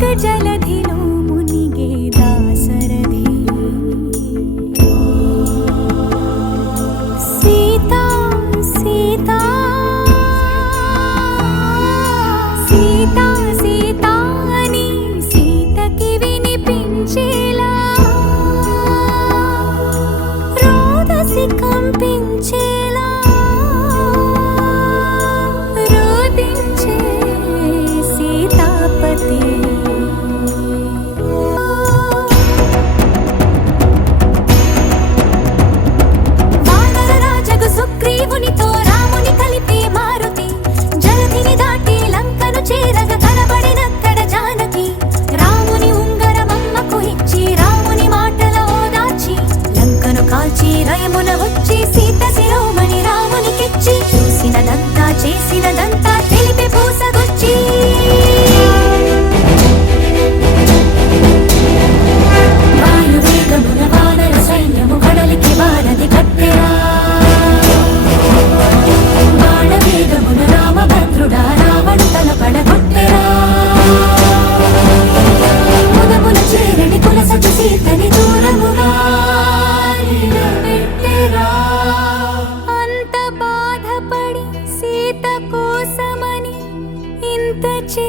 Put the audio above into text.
జలధిలో మునిగే దాసరథి సీతా సీతా సీతా సీతా అని సీతకి వినిపించేలా రోదసి కంపించేలా రోదించే సీతాపతి సుగ్రీవునితో రాముని కలిపే మారుతి జలధిని దాటి లంకను చేరగ కనబడినక్కడ జానకి రాముని ఉంగరమమ్మకు ఇచ్చి రాముని మాటలో దాచి లంకను కాల్చి రయమున వచ్చి సీత శిరోమణి రామునికిచ్చి చూసినదంతా చేసినదంతా తెలిపే పూసగొచ్చి వాయువేగమున వానర సైన్యము కడలికి వారధి కట్టెరా బాణవేగమున రామభద్రుడా రావణు తల పడగొట్టెరా ముదమున చేరడి కులసచు సీతని దూరముగా నిలబెట్టెరా అంత బాధపడి సీత కోసమని ఇంత చే